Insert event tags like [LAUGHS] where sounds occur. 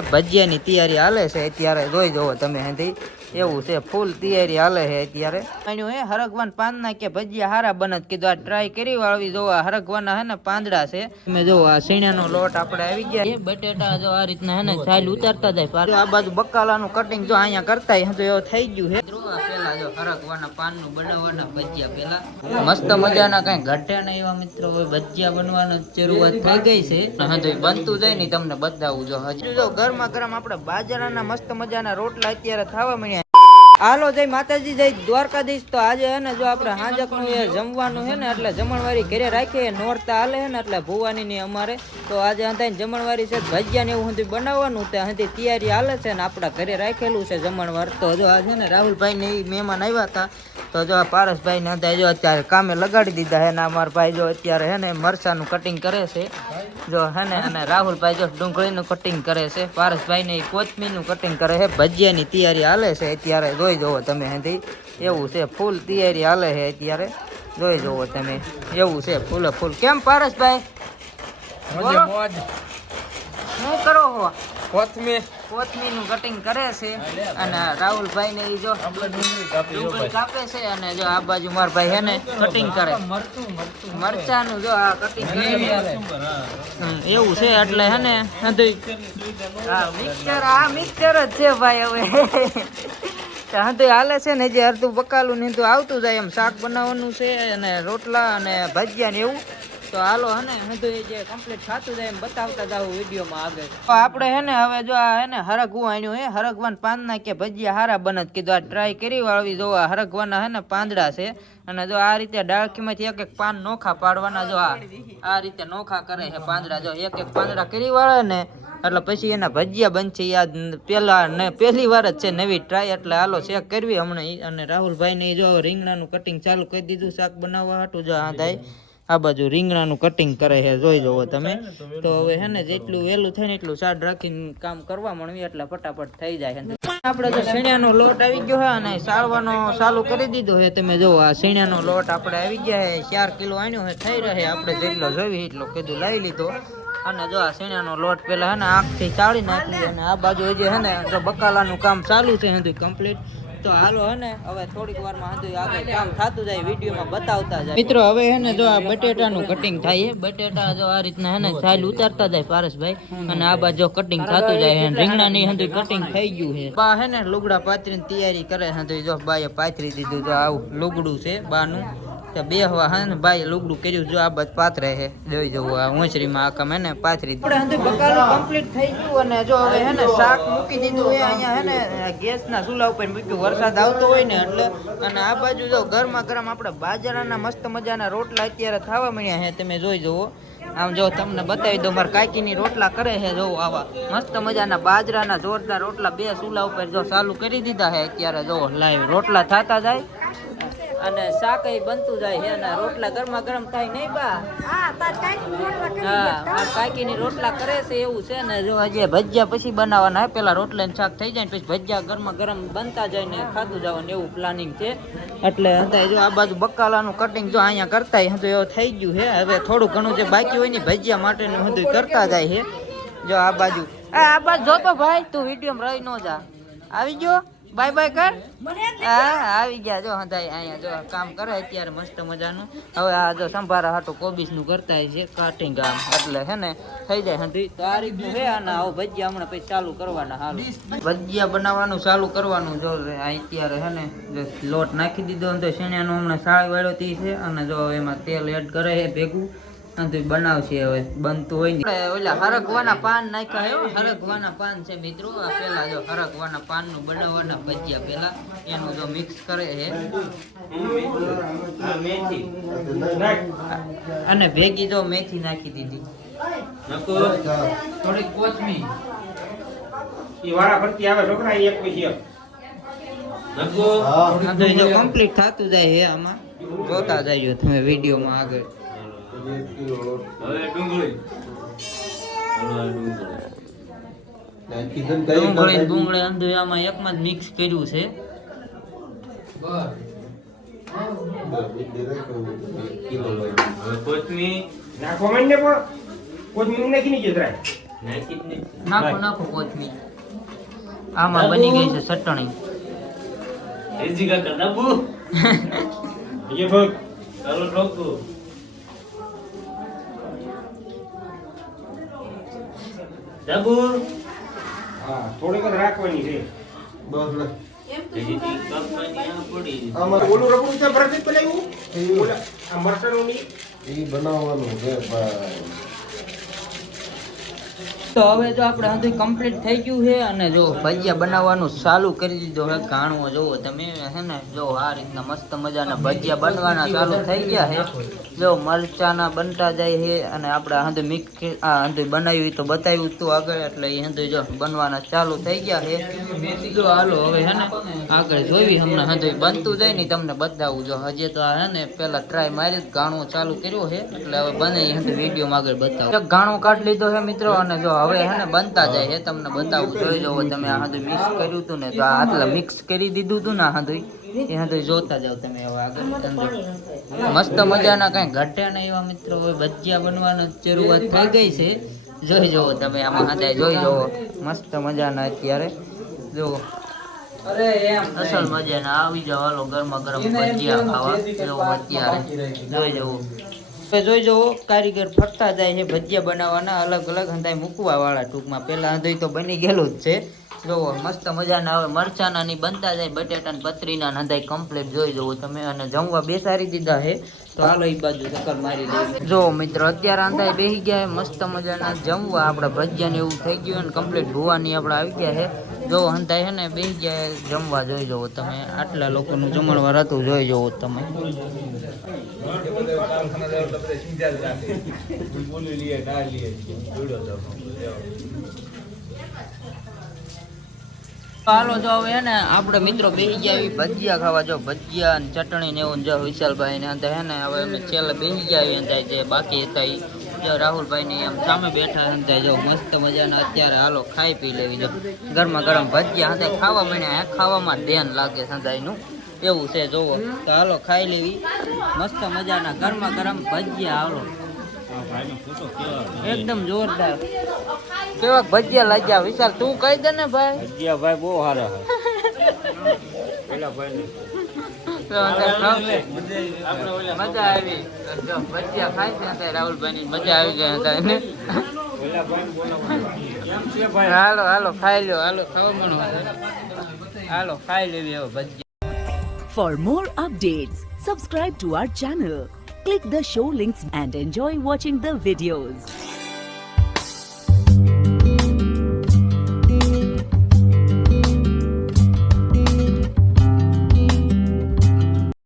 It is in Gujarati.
ભજીયાની તૈયારી હાલે છે અત્યારે. જોઈ જવો તમે હેથી એવું છે, ફૂલ તૈયારી હાલે છે અત્યારે. માન્યું હે, હરગવાન પાંદના કે ભજીયા હારા બને કીધું. આ ટ્રાય કરી વાળવી, જો આ હરગવાના હે ને પાંદડા છે. તમે જો, આ સીણાનો લોટ આપણે આવી ગયા. એ બટેટા જો આ રીતના હે ને છાલ ઉતારતા જાય. આ બાજુ બકાલાનું કટિંગ જો અહીંયા કરતા હે તો એવું થઈ ગયું છે. જો પેલા પાનનું બનાવવાના ભજીયા પેલા. મસ્ત મજાના કઈ ઘટે નહીં એવા મિત્રો ભજીયા બનવાની શરૂઆત થઈ ગઈ છે. બનતું જાય ને તમને બતાવું જો હજુ. જો ગરમા ગરમ આપણે બાજરાના મસ્ત મજાના રોટલા અત્યારે થવા મળ્યા. હાલો જય માતાજી જય દ્વારકાધીશ. તો આજે હે ને જો આપણે હાંજકનું એ જમવાનું છે ને એટલે જમણવારી ઘરે રાખીએ નોરતા હાલે છે ને એટલે ભુવાની ની અમારે. તો આજે અંધાઈ જમણવારી છે ભજીયા ને એવું સુધી બનાવવાનું તે હંધી તૈયારી હાલે છે ને આપણા ઘરે રાખેલું છે જમણવાર. તો જો આજે ને રાહુલભાઈ ને એ મહેમાન આવ્યા હતા. તો જો આ પારસભાઈ ને હતા જો અત્યારે કામે લગાડી દીધા હે ને અમારા ભાઈ જો અત્યારે હે ને મરચાનું કટિંગ કરે છે. જો હે ને અને રાહુલભાઈ જો ડુંગળીનું કટિંગ કરે છે. પારસભાઈ ને કોથમીરનું કટિંગ કરે છે. ભજીયાની તૈયારી હાલે છે અત્યારે. જોઈ જુઓ તમે હેથી એવું છે ફૂલ તૈયારી હાલે છે અત્યારે. જોઈ જુઓ તમે. એવું છે ફૂલે ફૂલ. કેમ પારસભાઈ? શું કરો છો કોથમીર. કોથમીરનું કટિંગ કરે છે અને રાહુલભાઈ ને ઈ જો ડુંગળી કાપે છે અને જો આ બાજુ માર ભાઈ હે ને કટિંગ કરે. મરચાનું જો આ કટિંગ કરે એવું છે એટલે હે ને મિક્સર આ મિક્સર જ છે ભાઈ હવે. [LAUGHS] તો હંધુય હાલે છે ને જે અડધું બકાલું ને તો આવતું જાય એમ. શાક બનાવવાનું છે અને રોટલા અને ભજીયા ને એવું. તો હાલો હે ને એ જે કમ્પ્લીટ થતું જાય એમ બતાવતા જાવ વિડીયોમાં આગળ. તો આપણે હે ને, હવે જો આ હે ને હરગવું આણ્યું હે હરગવાન પાંદના કે ભજીયા હારા બને છે. કીધું આ ટ્રાય કરી વાળવી, જો આ હરગવાના હે ને પાંદડા છે, અને જો આ રીતે ડાળખીમાંથી એક એક પાન નોખા પાડવાના, જો આ આ રીતે નોખા કરે છે પાંદડા. જો એક એક પાંદડા કરી વાળે ને, એટલે પછી એના ભજીયા બનશે યાદ પેલા ને પહેલી વાર જ છે નવી ટ્રાય એટલે હાલો ચેક કરવી હમણાં અને રાહુલભાઈ ને જો રીંગણાનું કટિંગ ચાલુ કરી દીધું, શાક બનાવવા હાટું જો આ થાય. આ બાજુ રીંગણાનું કટિંગ કરે છે, જોઈ જુઓ તમે. તો હવે હે ને, જેટલું વહેલું થાય ને એટલું સાડ રાખીને કામ કરવા મળવી એટલે ફટાફટ થઈ જાય આપણે તો શેણિયાનો લોટ આવી ગયો છે અને સાળવાનો ચાલુ કરી દીધો છે. તમે જો, આ શેણિયાનો લોટ આપણે આવી ગયા છે, ચાર કિલો આણ્યો છે, થઈ રહે આપણે જેટલો જોવી એટલો કીધું લાવી લીધો. અને જો, આ શેણાનો લોટ પેલા હે ને આંખથી ચાળી નાખી અને આ બાજુ હજી હે ને, જો બકાલાનું કામ ચાલુ છે, હજુ કમ્પ્લીટ તો હાલો હે ને હવે થોડીક વારમાં હંધુય આગળ કામ થતું જાય વિડીયોમાં બતાવતા જાય. મિત્રો હવે હે ને જો આ બટેટાનું કટિંગ થાય બટેટા જો આ રીતના હે ને છાલ ઉતારતા જાય પારસભાઈ અને આ બાજુ કટિંગ થતું જાય હે રીંગણાની હંધુય કટિંગ થઈ ગયું હે. બા હે ને લુગડા પાથરીની તૈયારી કરે હંધુય જો બાએ પાથરી દીધું તો આવું લુગડું છે બાનું. બે હવા હે ને ભાઈ લુગડું કર્યું, જો આ બધ પાથરે છે જોઈ જવું આ હોંચરીમાં આખા કમે ને પાથરી આપણે હંધુય બકાલું કમ્પ્લીટ થઈ ગયું અને જો હવે હે ને શાક મૂકી દીધું હોય અહીંયા હે ને ગેસના ચૂલા ઉપર મૂક્યું, વરસાદ આવતો હોય ને એટલે. અને આ બાજુ જો ગરમા ગરમ આપણે બાજરાના મસ્ત મજાના રોટલા અત્યારે થવા મળ્યા છે તમે જોઈ જુઓ. આમ જો તમને બતાવી દઉં, મારા કાકીની રોટલા કરે છે જો આવા મસ્ત મજાના બાજરાના જોરદાર રોટલા બે ચૂલા ઉપર જો ચાલુ કરી દીધા છે અત્યારે જો લાઈવ રોટલા થતા જાય. અને શાક બનતું જાય છે અને રોટલા ગરમા ગરમ થાય નહીં બા. હા કાકીની રોટલા કરે છે એવું છે ને જો હજી ભજીયા પછી બનાવવાના હોય પેલા રોટલા ને શાક થઈ જાય ને પછી ભજીયા ગરમા ગરમ બનતા જાય ને ખાધું જવાનું એવું પ્લાનિંગ છે. એટલે અત્યારે જો આ બાજુ બકાલાનું કટિંગ જો અહીંયા કરતા હોય તો એવું થઈ ગયું છે હવે થોડું ઘણું જે બાકી હોય ને ભજીયા માટેનું બધું કરતા જાય છે જો આ બાજુ આ આ બાજુ જોતો ભાઈ તું વિડીયોમાં રહી ન જા. આવી ગયો? બાય બાય કર. હા આવી ગયા જો હંધાઈ અહીંયા જો કામ કરે અત્યારે મસ્ત મજાનું. હવે આ જો સંભારા હાટો કોબીસનું કરતા છે કાટિંગ આમ એટલે હે ને થઈ જાય હંધી. તો આ છે અને આવો ભજીયા હમણાં પછી ચાલુ કરવાના હાલ. ભજીયા બનાવવાનું ચાલુ કરવાનું જો અત્યારે હે ને જો લોટ નાખી દીધો ને તો શેણાનો હમણાં સાળી વાળો તી છે અને જો એમાં તેલ એડ કરે છે ભેગું. અને બનાવશે હવે બનતું હોય ને. ઓલા હરકવાના પાન નાખ્યા હે હરકવાના પાન છે મિત્રો. આ પેલા જો હરકવાના પાનનું બનાવવાના ભજીયા પેલા એનું જો મિક્સ કરે છે અને ભેગી જો મેથી નાખી દીધી. થોડીક કોથમી જો કમ્પ્લીટ થતું જાય છે આમાં. જોતા જજો તમે વિડીયોમાં આગળ. ડુંગળી. ડુંગળી. અંધું આમાં એકમાં જ મિક્સ કર્યું છે નાખો મને પણ કોથમીર નાખી નહીં જતરાય નાખો નાખો કોથમીર. આમાં બની ગઈ છે ચટણી. બસ આમાં [LAUGHS] ઓલું હા છે. ભરત બનાવ્યું છે આ બસ એ બનાવવાનું છે ભાઈ. તો હવે જો આપણે હજુ કમ્પ્લીટ થઈ ગયું છે અને જો ભજીયા બનાવવાનું ચાલુ કરી દીધું છે, ઘાણું જોવો તમે છે ને, જો આ રીતના મસ્ત મજાના ભજીયા બનવાના ચાલુ થઈ ગયા છે. જો મરચાના બનતા જાય છે અને આપણે હંધુ મિક્સ આ હંધુ બનાવ્યું તો બતાવ્યું તું આગળ, એટલે એ હંધુ જો બનવાના ચાલુ થઈ ગયા છે. જો હાલો, હવે હે ને, આગળ જોઈ હમણાં, હંધુ બનતું જાય ને તમને બતાવું. જો હજી તો આ હે ને પેલા ટ્રાય મારી ગાણું ચાલુ કર્યું છે, એટલે હવે બને હંધુ વિડીયોમાં આગળ બતાવું. ગાણું કાઢી લીધો છે મિત્રો, અને જો હવે હે ને બનતા જાય છે તમને બતાવું. જોઈ જવો તમે આ હાથું મિક્સ કર્યું હતું ને તો આ આટલા મિક્સ કરી દીધું હતું ને આ હંધુ એ હાથું જોતા જાવ તમે હવે આગળ મસ્ત મજાના કઈ ઘટે નહીં એવા મિત્રો. ભજીયા બનવાની શરૂઆત થઈ ગઈ છે. જોઈ જવો તમે આમાં હાથે જોઈ જવો મસ્ત મજાના અત્યારે. જો અસલ મજાના. આવી જાવ હાલો ગરમા ગરમ ભજીયા ખાવા. જોવો અત્યારે. જોઈ જવો હવે જોઈ જવો કારીગર ફરતા જાય છે, ભજીયા બનાવવાના અલગ અલગ હંધાઈ મૂકવા વાળા ટૂંકમાં. પેલા હંધાઈ તો બની ગયેલું જ છે. જોવો મસ્ત મજાના હવે મરચાના ની બનતા જાય, બટેટા ને પતરીના ને હંધાઈ કમ્પ્લીટ જોઈ જવો તમે. અને જમવા બેસાડી દીધા છે. તો હાલો એ બાજુ ચક્કર મારી લઈએ. જો, મિત્રો, અત્યારે અંધાઈ બેસી ગયા મસ્ત મજાના જમવા. આપણે ભજીયા ને એવું થઈ ગયું ને કમ્પ્લીટ ભૂવાની આપણે આવી ગયા છે. જો હંતાય છે ને બે ગયા જમવા જોઈ જવો તમે. આટલા લોકોનું જમણવાર હતું, જોઈ જવો તમે. હાલો, જો હવે ને આપણે મિત્રો બે ગયા એવી ભજીયા ખાવા. જો ભજીયા ને ચટણી ને એવું જો વિશાલભાઈ ને હે ને, હવે અમે છેલ્લે બે ગયા એવી જે બાકી ઈ. જો રાહુલભાઈ ને એમ સામે બેઠા અંદર જો મસ્ત મજાના અત્યારે હાલો ખાઈ પી લેવી જો. ગરમા ગરમ ભજીયા હતા ખાવા મળ્યા ખાવામાં ધ્યાન લાગે સંધાઈનું. એવું છે જોવો. તો હાલો ખાઈ લેવી. મસ્ત મજાના ગરમા ગરમ ભજીયા હાલો. એકદમ જોરદાર. કેવા ભજીયા લાગ્યા વિશાલ તું કહી દે ને ભાઈ. ભજીયા ભાઈ બહુ સારા પેલા ભાઈ મજા આવી ભજીયા ખાય છે અત્યારે રાહુલભાઈ ની મજા આવી ગઈ હતા એને હાલો હાલો ખાઈ લ્યો હાલો ખાવા મનો હાલો ખાઈ લેવી હવે ભજીયા For more updates, subscribe to our channel, click the show links and enjoy watching the videos.